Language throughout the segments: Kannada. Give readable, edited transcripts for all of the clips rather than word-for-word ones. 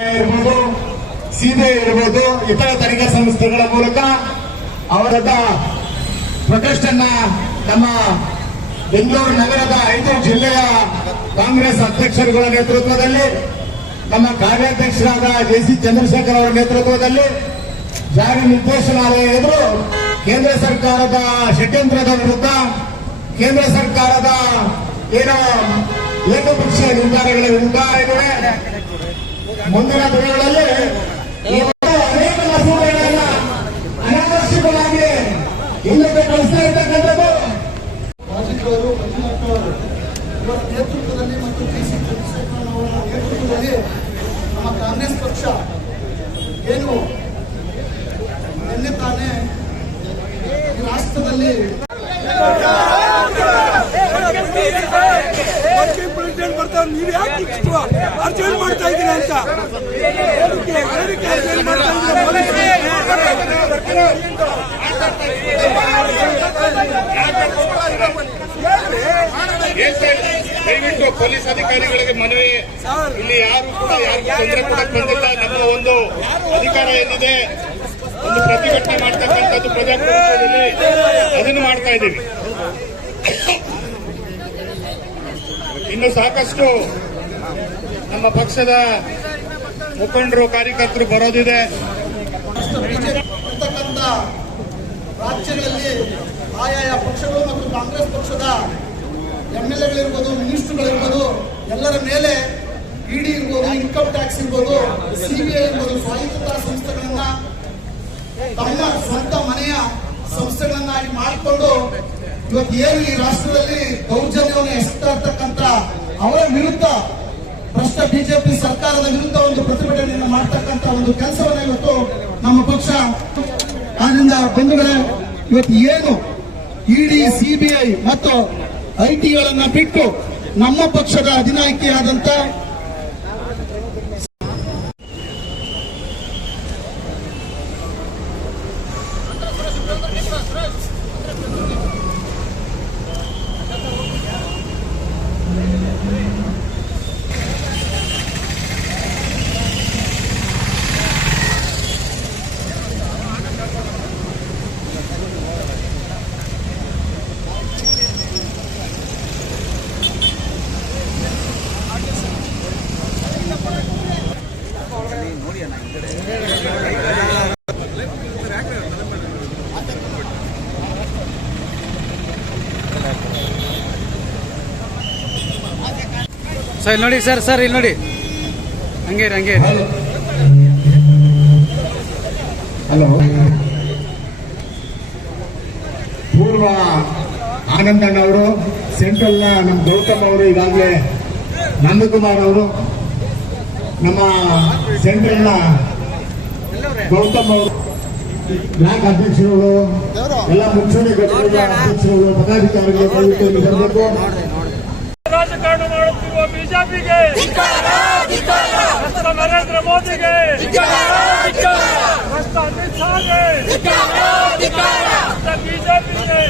ಇರ್ಬೋದು, ಸೀಬೆ ಇರ್ಬೋದು, ಇತರ ತನಿಖಾ ಸಂಸ್ಥೆಗಳ ಮೂಲಕ ಅವರ ಪ್ರೊಟೆಸ್ಟ್ ಅನ್ನ ನಮ್ಮ ಬೆಂಗಳೂರು ನಗರದ 5 ಜಿಲ್ಲೆಯ ಕಾಂಗ್ರೆಸ್ ಅಧ್ಯಕ್ಷರುಗಳ ನೇತೃತ್ವದಲ್ಲಿ, ನಮ್ಮ ಕಾರ್ಯಾಧ್ಯಕ್ಷರಾದ ಜೆ.ಸಿ. ಚಂದ್ರಶೇಖರ್ ಅವರ ನೇತೃತ್ವದಲ್ಲಿ ಜಾರಿ ನಿರ್ದೇಶನಾಲಯ ಎದುರು ಕೇಂದ್ರ ಸರ್ಕಾರದ ಷಡ್ಯಂತ್ರದ ವಿರುದ್ಧ, ಕೇಂದ್ರ ಸರ್ಕಾರದ ಏಕಪಕ್ಷೀಯ ನಿರ್ಧಾರಗಳ ವಿರುದ್ಧ ಮುಂದಿನ ದಿನಗಳಲ್ಲಿ ಅನೇಕ ಮಸೂದೆಗಳನ್ನ ಅನಾವಶ್ಯಕವಾಗಿ ಹಿಂದಕ್ಕೆ ಕಳಿಸ್ತಾ ಇರ್ತಕ್ಕಂಥದ್ದು ನೇತೃತ್ವದಲ್ಲಿ ಮತ್ತು ಜೆ.ಸಿ. ಚಂದ್ರಶೇಖರ್ ಅವರ ನೇತೃತ್ವದಲ್ಲಿ ನಮ್ಮ ಕಾಂಗ್ರೆಸ್ ಪಕ್ಷ ಏನು ನಿನ್ನೆ ತಾನೇ ರಾಷ್ಟ್ರದಲ್ಲಿ ಪ್ರೆಸಿಡೆಂಟ್ ಬರ್ತಾರೆ, ನೀವು ಯಾಕೆ ಅರ್ಜೆಂಟ್ ಮಾಡ್ತಾ ಇದ್ದೀರಾ ಅಂತ ದಯವಿಟ್ಟು ಪೊಲೀಸ್ ಅಧಿಕಾರಿಗಳಿಗೆ ಮನವಿ, ಇಲ್ಲಿ ಯಾರು ಕೂಡ ತೊಂದರೆ ಕೊಡಕ್ಕೆ ಬಂದಿಲ್ಲ. ನಮ್ಮ ಒಂದು ಅಧಿಕಾರ ಏನಿದೆ, ಒಂದು ಪ್ರತಿಭಟನೆ ಮಾಡ್ತಕ್ಕಂಥದ್ದು ಪ್ರಜಾಪ್ರಭುತ್ವದಲ್ಲಿ, ಅದನ್ನು ಮಾಡ್ತಾ ಇದ್ದೀವಿ. ಇನ್ನು ಸಾಕಷ್ಟು ನಮ್ಮ ಪಕ್ಷದ ಮುಖಂಡರು, ಕಾರ್ಯಕರ್ತರು ಬರೋದಿದೆ. ಇರ್ತಕ್ಕಂಥ ರಾಜ್ಯಗಳಲ್ಲಿ ಆಯಾಯ ಪಕ್ಷಗಳು ಮತ್ತು ಕಾಂಗ್ರೆಸ್ ಪಕ್ಷದ MLAಗಳಿರ್ಬೋದು, ಮಿನಿಸ್ಟರ್ಗಳಿರ್ಬೋದು, ಎಲ್ಲರ ಮೇಲೆ ಇಡಿ ಇರ್ಬೋದು, ಇನ್ಕಮ್ ಟ್ಯಾಕ್ಸ್ ಇರ್ಬೋದು, CBI ಇರ್ಬೋದು, ಸ್ವಾಯತ್ತ ಸಂಸ್ಥೆಗಳನ್ನ ತಮ್ಮ ಸ್ವಂತ ಮನೆಯ ಸಂಸ್ಥೆಗಳನ್ನಾಗಿ ಮಾಡಿಕೊಂಡು ಇವತ್ತು ಏನು ಈ ರಾಷ್ಟ್ರದಲ್ಲಿ ದೌರ್ಜನ್ಯವನ್ನು ಎಸಗ್ತಾ ಇರ್ತಕ್ಕಂಥ ಅವರ ವಿರುದ್ಧ, ಭ್ರಷ್ಟ ಬಿಜೆಪಿ ಸರ್ಕಾರದ ವಿರುದ್ಧ ಒಂದು ಪ್ರತಿಭಟನೆಯನ್ನು ಮಾಡ್ತಕ್ಕಂಥ ಒಂದು ಕೆಲಸವನ್ನ ಇವತ್ತು ನಮ್ಮ ಪಕ್ಷ. ಆದ್ರಿಂದ ಬಂಧುಗಳೇ, ಇವತ್ತು ಏನು ಇಡಿ, CBI ಮತ್ತು IT ಗಳನ್ನ ಬಿಟ್ಟು ನಮ್ಮ ಪಕ್ಷದ ಅಧಿನಾಯಕಿಯಾದಂತ ಸರ್ ಇಲ್ಲಿ ನೋಡಿ, ಸರ್ ಇಲ್ಲಿ ನೋಡಿ, ಹಂಗೆ ಹಲೋ. ಪೂರ್ವ ಆನಂದಣ್ಣ ಅವರು, ಸೆಂಟ್ರಲ್ನ ನಮ್ಮ ಗೌತಮ್ ಅವರು, ಈಗಾಗಲೇ ನಂದಕುಮಾರ್ ಅವರು, ನಮ್ಮ ಸೆಂಟ್ರಲ್ನ ಗೌತಮ್ ಅವರು, ಬ್ಲಾಕ್ ಅಧ್ಯಕ್ಷರುಗಳು, ಎಲ್ಲ ಮುಂಚೂಣಿ ಘಟಕಗಳ ಅಧ್ಯಕ್ಷರುಗಳು, ಪದಾಧಿಕಾರಿಗಳು ಬರಬೇಕು. ರಾಜಕಾರಣ ಮಾಡುತ್ತಿರುವ ಬಿಜೆಪಿಗೆ, ನರೇಂದ್ರ ಮೋದಿಗೆ, ಅಮಿತ್ ಶಾಗೆ, ಬಿಜೆಪಿಗೆ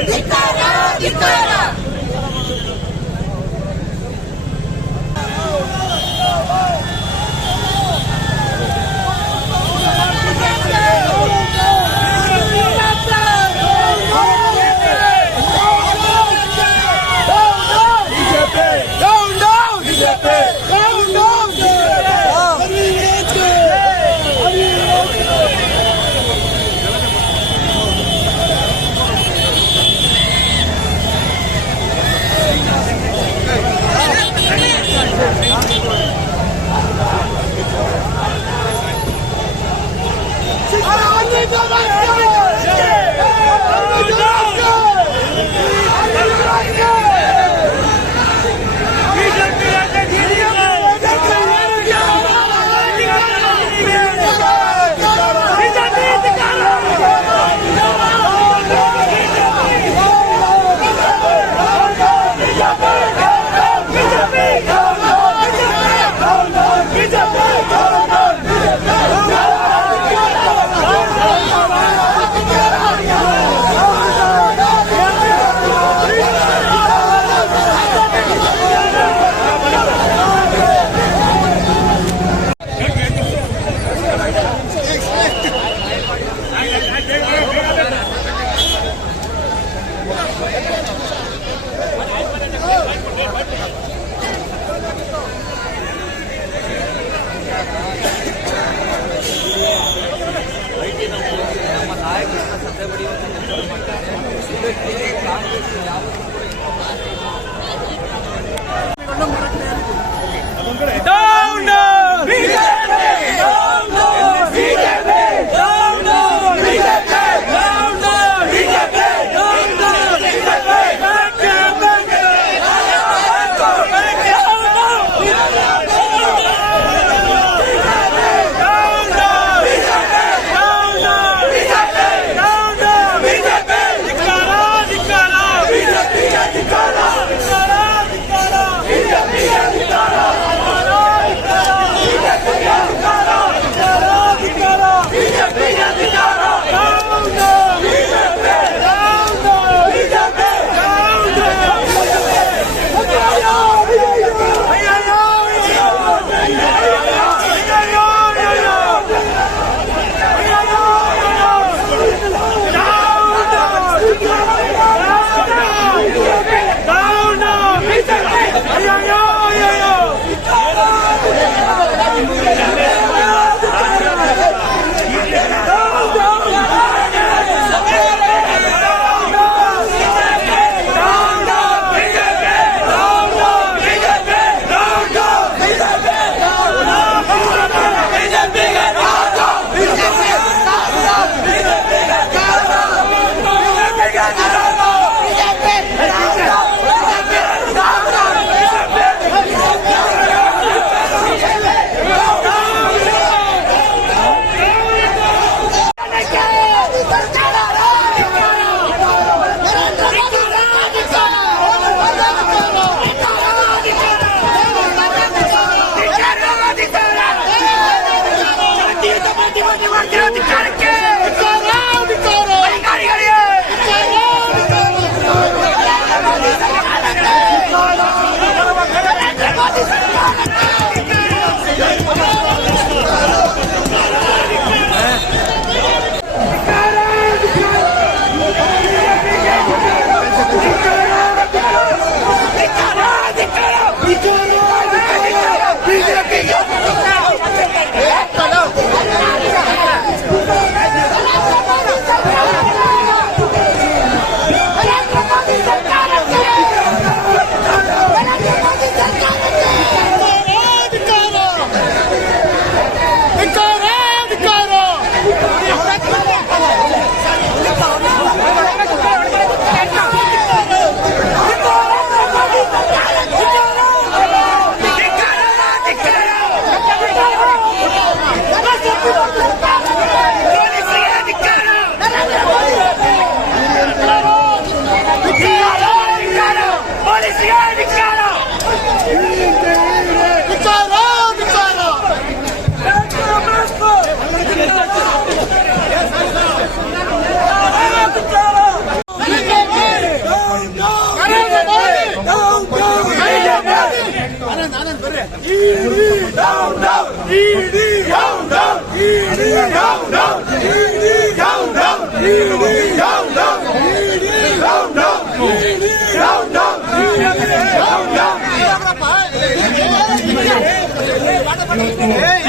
ಇವತ್ತು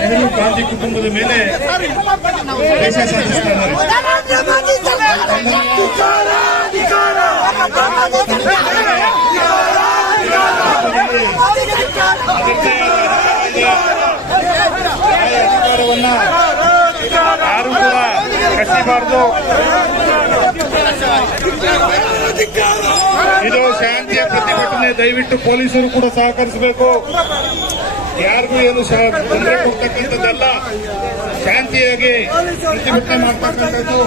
ನೆಹರು ಗಾಂಧಿ ಕುಟುಂಬದ ಮೇಲೆ ದೇಶ ಸಾಧಿಸ್ತಾ ಇದ್ದಾರೆ. ಅಧಿಕಾರವನ್ನ ಯಾರು ಕೂಡ ಕಸಿಬಾರದು. ಇದು ಶಾಂತಿಯ ಪ್ರತಿಭಟನೆ. ದಯವಿಟ್ಟು ಪೊಲೀಸರು ಕೂಡ ಸಹಕರಿಸಬೇಕು. ಯಾರಿಗೂ ಏನು ತೊಂದರೆ ಕೊಡ್ತಕ್ಕಂಥದ್ದಲ್ಲ. ಶಾಂತಿಯಾಗಿ ಪ್ರತಿಭಟನೆ ಮಾಡ್ತಕ್ಕಂಥದ್ದು.